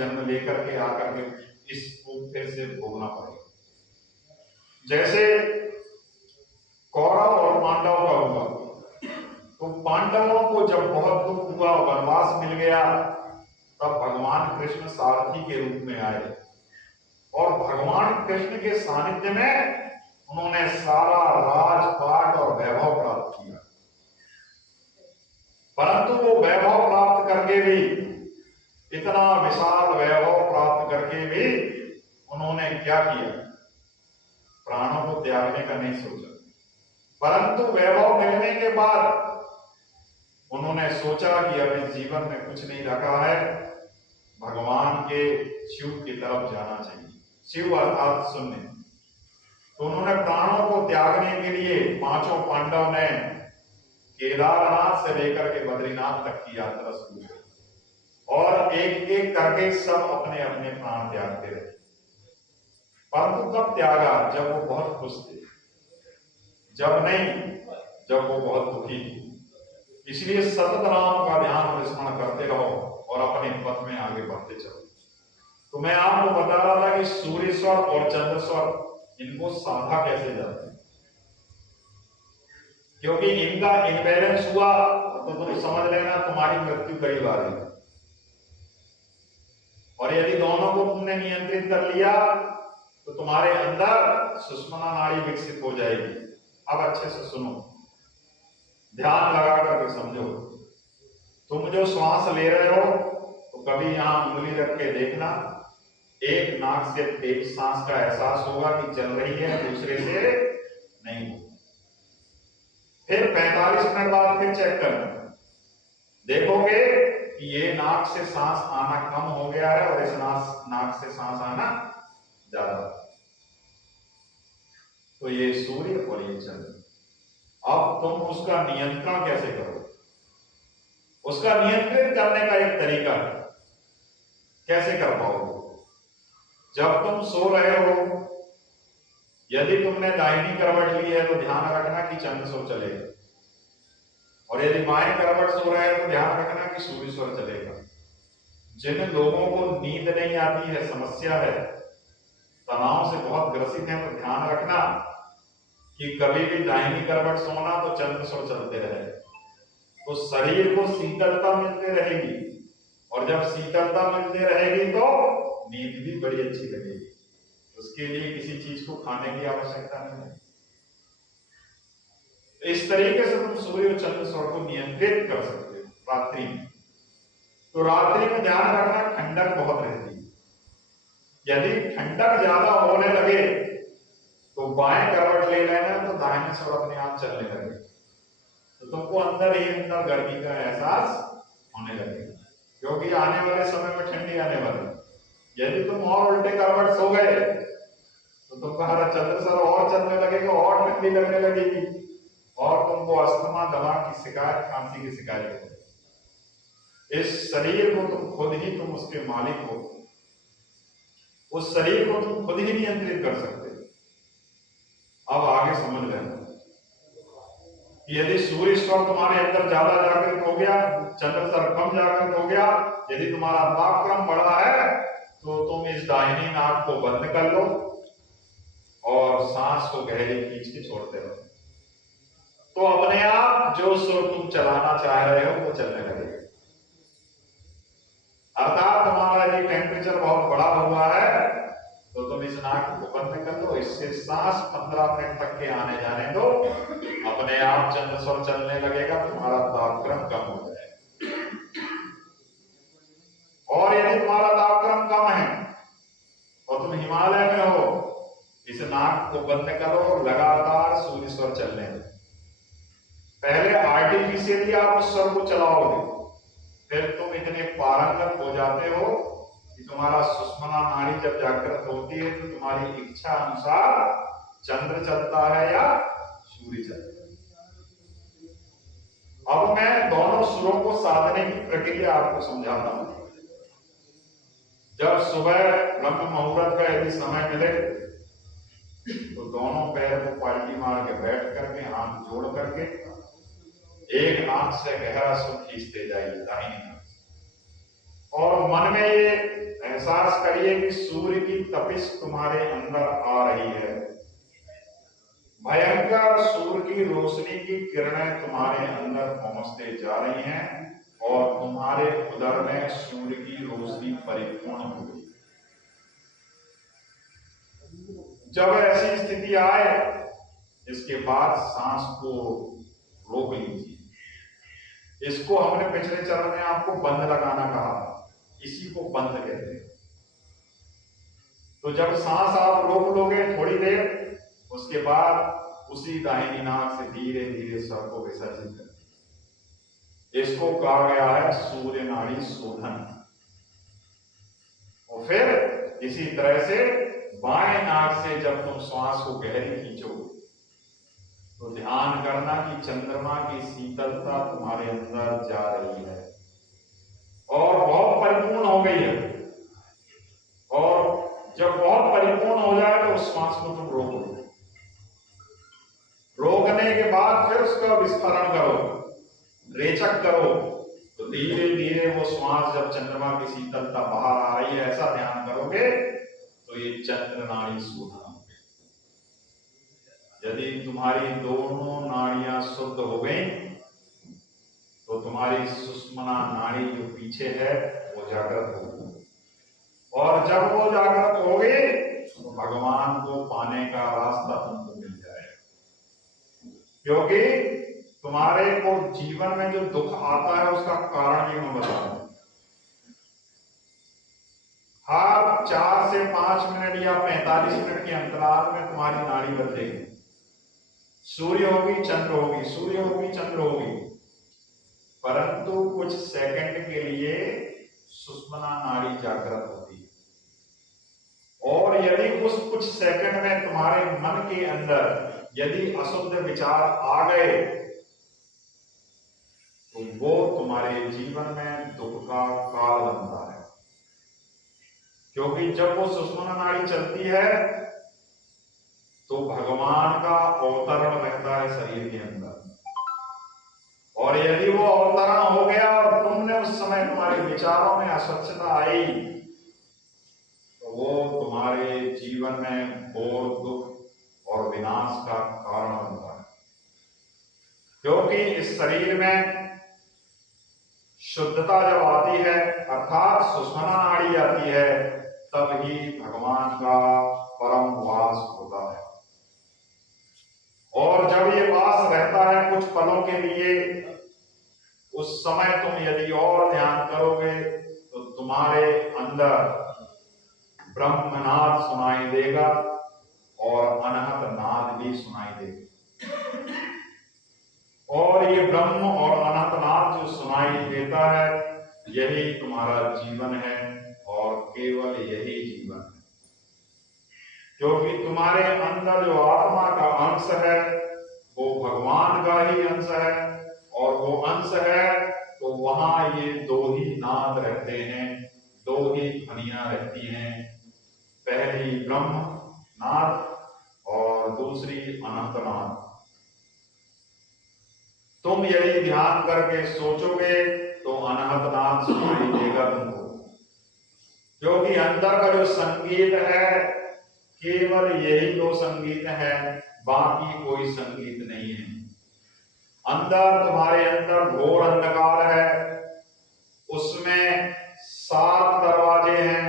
जन्म लेकर के आकर के इसको फिर से भोगना पड़ेगा। जैसे कौरव और पांडव का हुआ, तो पांडवों को जब बहुत दुख हुआ, वनवास मिल गया, तब भगवान कृष्ण सारथी के रूप में आए और भगवान कृष्ण के सानिध्य में उन्होंने सारा राजपाट और वैभव प्राप्त किया। परंतु वो वैभव प्राप्त करके भी, इतना विशाल वैभव प्राप्त करके भी उन्होंने क्या किया? प्राणों को त्यागने का नहीं सोचा। परंतु वैभव मिलने के बाद उन्होंने सोचा कि अब इस जीवन में कुछ नहीं रखा है, भगवान के शिव की तरफ जाना चाहिए। शिव अर्थात शून्य। तो उन्होंने प्राणों को त्यागने के लिए पांचों पांडव ने केदारनाथ से लेकर के बद्रीनाथ तक की यात्रा शुरू की और एक एक करके सब अपने अपने प्राण त्यागते रहे। परंतु कब त्यागा? जब वो बहुत खुश थे, जब नहीं जब वो बहुत दुखी थे। इसलिए सतत राम का ध्यान और स्मरण करते रहो और अपने पथ में आगे बढ़ते चलो। तो मैं आपको बता रहा था कि सूर्यस्वर और चंद्रस्वर इनको साधा कैसे जाते हैं, क्योंकि इनका इनबैलेंस हुआ तो तुम समझ लेना तुम्हारी मृत्यु करीब आ रही है। और यदि दोनों को तुमने नियंत्रित कर लिया तो तुम्हारे अंदर सुषुम्ना नाड़ी विकसित हो जाएगी। अब अच्छे से सुनो, ध्यान लगा करके समझो। तुम जो श्वास ले रहे हो तो कभी यहां उंगली रख के देखना, एक नाक से तेज सांस का एहसास होगा कि चल रही है, दूसरे से नहीं होगा। फिर 45 मिनट बाद फिर चेक करना, देखोगे कि ये नाक से सांस आना कम हो गया है और इस नाक से सांस आना ज्यादा। तो ये सूर्य और ये चंद्र। अब तुम उसका नियंत्रण कैसे करो? उसका नियंत्रित करने का एक तरीका है। कैसे कर पाओगे? जब तुम सो रहे हो, यदि तुमने दाहिनी करवट ली है तो ध्यान रखना कि चंद्र स्वर चलेगा, और यदि बाएं करवट सो रहे हैं तो ध्यान रखना कि सूर्य स्वर चलेगा। जिन लोगों को नींद नहीं आती है, समस्या है, तनाव से बहुत ग्रसित हैं, तो ध्यान रखना कि कभी भी दाहिनी करवट सोना तो चंद्र स्वर चलते रहे, तो शरीर को शीतलता मिलती रहेगी, और जब शीतलता मिलती रहेगी तो नींद भी बड़ी अच्छी लगेगी। उसके लिए किसी चीज को खाने की आवश्यकता नहीं है। इस तरीके से तुम सूर्य और चंद्र स्वर को नियंत्रित कर सकते हो रात्रि में। तो रात्रि में ध्यान रखना, ठंडक बहुत रहती है। यदि ठंडक ज्यादा होने लगे तो बाएं करवट ले लेना, तो दाहिने स्वर अपने आप चलने लगे, तो तुमको अंदर ही अंदर गर्मी का एहसास होने लगेगा, क्योंकि आने वाले समय में ठंडी आने वाली। यदि तुम और उल्टे करवट सो गए तो तुम्हारा चंद्र स्वर और चलने लगेगा और ठंडी लगने लगेगी, और तुमको अस्थमा, दमा की शिकायत, खांसी की शिकायत होगी। इस शरीर को तुम उसके मालिक हो। उस शरीर को तुम खुद ही नियंत्रित कर सकते हो। अब आगे समझ लेना, यदि सूर्य स्वर तुम्हारे अंदर ज्यादा जागृत हो गया, चंद्र स्वर कम जागृत हो गया, यदि तुम्हारा तापक्रम बढ़ा है, तो तुम इस दाहिनी नाक को बंद कर लो और सांस को गहरी खींच के छोड़ते रहो। तो अपने आप जो सुर तुम चलाना चाह रहे हो वो चलने लगेगा। अर्थात तुम्हारा यदि टेम्परेचर बहुत बड़ा हुआ है तो तुम इस नाक को बंद कर दो, इससे सांस 15 मिनट तक के आने जाने दो, अपने आप चंद्र स्वर चलने लगेगा, तुम्हारा तापक्रम कम हो जाएगा। और यदि तुम्हारा तापक्रम कम है और तुम हिमालय में हो, इस नाक को बंद करो और लगातार सूर्य स्वर चलने दो। पहले आर्टिफिशियली आप उस स्वर को चलाओगे, फिर तुम इतने पारंगत हो जाते हो कि तुम्हारा सुषुम्ना नाड़ी जब जागृत होती है तो तुम्हारी इच्छा अनुसार चंद्र चलता है या सूर्य चलता है। अब मैं दोनों सुरों को साधने की प्रक्रिया आपको समझाता हूं। जब सुबह ब्रह्म मुहूर्त का यदि समय मिले तो दोनों पैर को पलटी मार के बैठ करके, हाथ जोड़ करके, एक नाक से गहरा सुर खींचते जाइए दाहिनी नाक, और मन में ये एहसास करिए कि सूर्य की तपिश तुम्हारे अंदर आ रही है। भयंकर सूर्य की रोशनी की किरणें तुम्हारे अंदर पहुंचते जा रही हैं और तुम्हारे उदर में सूर्य की रोशनी परिपूर्ण हो गई। जब ऐसी स्थिति आए, इसके बाद सांस को रोक लीजिए। इसको हमने पिछले चरण में आपको बंद लगाना कहा, इसी को बंद कहते हैं। तो जब सांस आप रोक लोगे थोड़ी देर, उसके बाद उसी दाहिनी नाक से धीरे धीरे स्वर को विसर्जित कर, इसको कहा गया है सूर्य नाड़ी शोधन। और फिर इसी तरह से बाएं नाक से जब तुम श्वास को गहरी खींचोगे तो ध्यान करना कि चंद्रमा की शीतलता तुम्हारे अंदर जा रही है और बहुत परिपूर्ण हो गई है। और जब बहुत परिपूर्ण हो जाए तो उस श्वास को तुम रोक लो। रोकने के बाद फिर उसका विस्फोरण करो, रेचक करो। तो धीरे धीरे वो श्वास जब चंद्रमा की शीतलता बाहर आ रही है, ऐसा ध्यान करोगे तो ये चंद्र नाड़ी शोधन हो गई। यदि तुम्हारी दोनों नाड़ियां शुद्ध हो गई तो तुम्हारी सुषुम्ना नाड़ी जो पीछे है वो जागृत होगी, और जब वो जागृत होगी तो भगवान को पाने का रास्ता तुमको मिल जाएगा। क्योंकि तुम्हारे को जीवन में जो दुख आता है उसका कारण ये मैं बताऊं। हर 4 से 5 मिनट या 45 मिनट के अंतराल में तुम्हारी नाड़ी बदलेगी। सूर्य होगी, चंद्र होगी, सूर्य होगी, चंद्र होगी, परंतु कुछ सेकंड के लिए सुषुम्ना नाड़ी जागृत होती है। और यदि उस कुछ सेकंड में तुम्हारे मन के अंदर यदि अशुद्ध विचार आ गए तो वो तुम्हारे जीवन में दुख का काल बनता है। क्योंकि जब वो सुषुम्ना नाड़ी चलती है तो भगवान का अवतरण रहता है शरीर के अंदर, और यदि वो अवतरण हो गया और तुमने उस समय तुम्हारे विचारों में अस्वच्छता आई तो वो तुम्हारे जीवन में घोर दुख और विनाश का कारण बनता है। क्योंकि इस शरीर में शुद्धता जब आती है, अर्थात सुषुम्ना नाड़ी आती है, तब ही भगवान का परम वास होता है। और जब ये वास रहता है कुछ पलों के लिए, उस समय तुम यदि और ध्यान करोगे तो तुम्हारे अंदर ब्रह्मनाद सुनाई देगा और अनहत नाद भी सुनाई देगा। और ये ब्रह्म और अनंत नाद जो सुनाई देता है, यही तुम्हारा जीवन है और केवल यही जीवन है। क्योंकि तुम्हारे अंदर जो आत्मा का अंश है वो भगवान का ही अंश है, और वो अंश है तो वहां ये 2 ही नाद रहते हैं, 2 ही ध्वनियां रहती हैं। पहली ब्रह्म नाद और दूसरी अनंत नाद। तुम यदि ध्यान करके सोचोगे तो अनहत नाद सुनाई देगा तुमको। क्योंकि अंदर का जो संगीत है केवल यही 2 संगीत है, बाकी कोई संगीत नहीं है। अंदर तुम्हारे अंदर घोर अंधकार है, उसमें 7 दरवाजे हैं,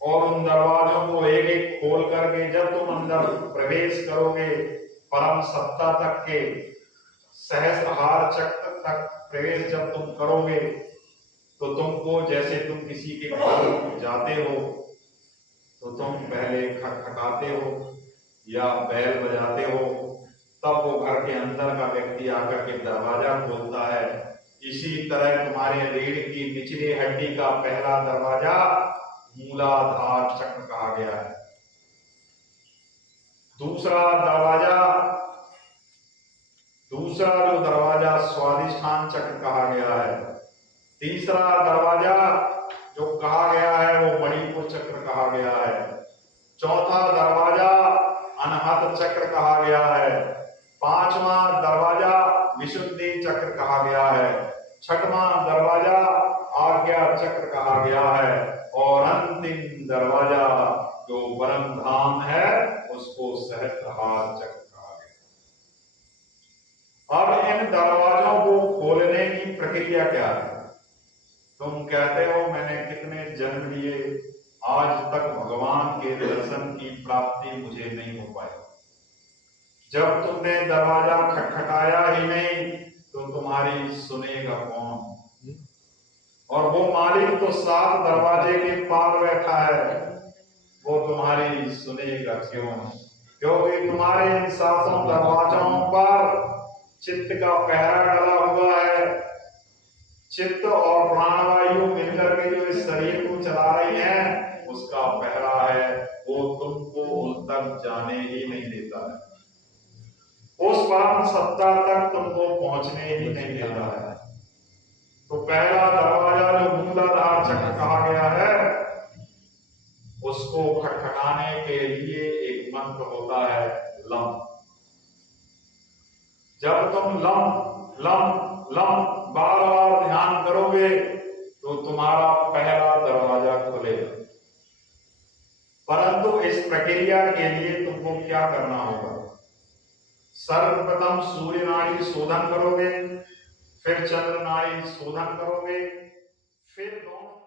और उन दरवाजों को एक एक खोल करके जब तुम अंदर प्रवेश करोगे, परम सत्ता तक के सहस्त्रहार चक्र तक प्रवेश जब तुम करोगे तो तुमको जैसे तुम किसी के घर जाते हो तो तुम पहले खटखटाते हो या बैल बजाते हो, तब वो घर के अंदर का व्यक्ति आकर के दरवाजा खोलता है। इसी तरह तुम्हारे रीढ़ की निचली हड्डी का पहला दरवाजा मूलाधार चक्र कहा गया है। दूसरा जो दरवाजा स्वादिष्ठान चक्र कहा गया है। तीसरा दरवाजा जो कहा गया है वो मणिपुर चक्र कहा गया है। चौथा दरवाजा अनहत चक्र कहा गया है। 5वां दरवाजा विशुद्धि चक्र कहा गया है। 6वां दरवाजा आज्ञा चक्र कहा कहा गया है, और अंतिम दरवाजा जो परम धाम है उसको सहस्त्रहार चक्र कहा गया। अब इन दरवाजों को खोलने की प्रक्रिया क्या है? तुम कहते हो मैंने कितने जन्म लिए, आज तक भगवान के दर्शन की प्राप्ति मुझे नहीं हो पाई। जब तुमने दरवाजा खटखटाया ही नहीं तो तुम्हारी सुनेगा कौन? और वो मालिक तो 7 दरवाजे के पार बैठा है, वो तुम्हारी सुनेगा क्यों? क्योंकि तुम्हारे इन 7 दरवाजों पर चित्त का पहरा डला हुआ है। चित्त और प्राणवायु मिलकर के जो इस शरीर को चला रही है उसका पहरा है, वो तुमको उन तक जाने ही नहीं देता है, उस परम सत्ता तक तुमको पहुंचने ही नहीं देता है। तो पहला दरवाजा जो मूलाधार चक्र कहा गया है, उसको खटखटाने के लिए एक मंत्र होता है लम। जब तुम लम लम लम बार बार ध्यान करोगे तो तुम्हारा पहला दरवाजा खुलेगा। परंतु इस प्रक्रिया के लिए तुमको क्या करना होगा? सर्वप्रथम सूर्य नाड़ी शोधन करोगे, फिर चंद्र नाड़ी शोधन करोगे, फिर दोनों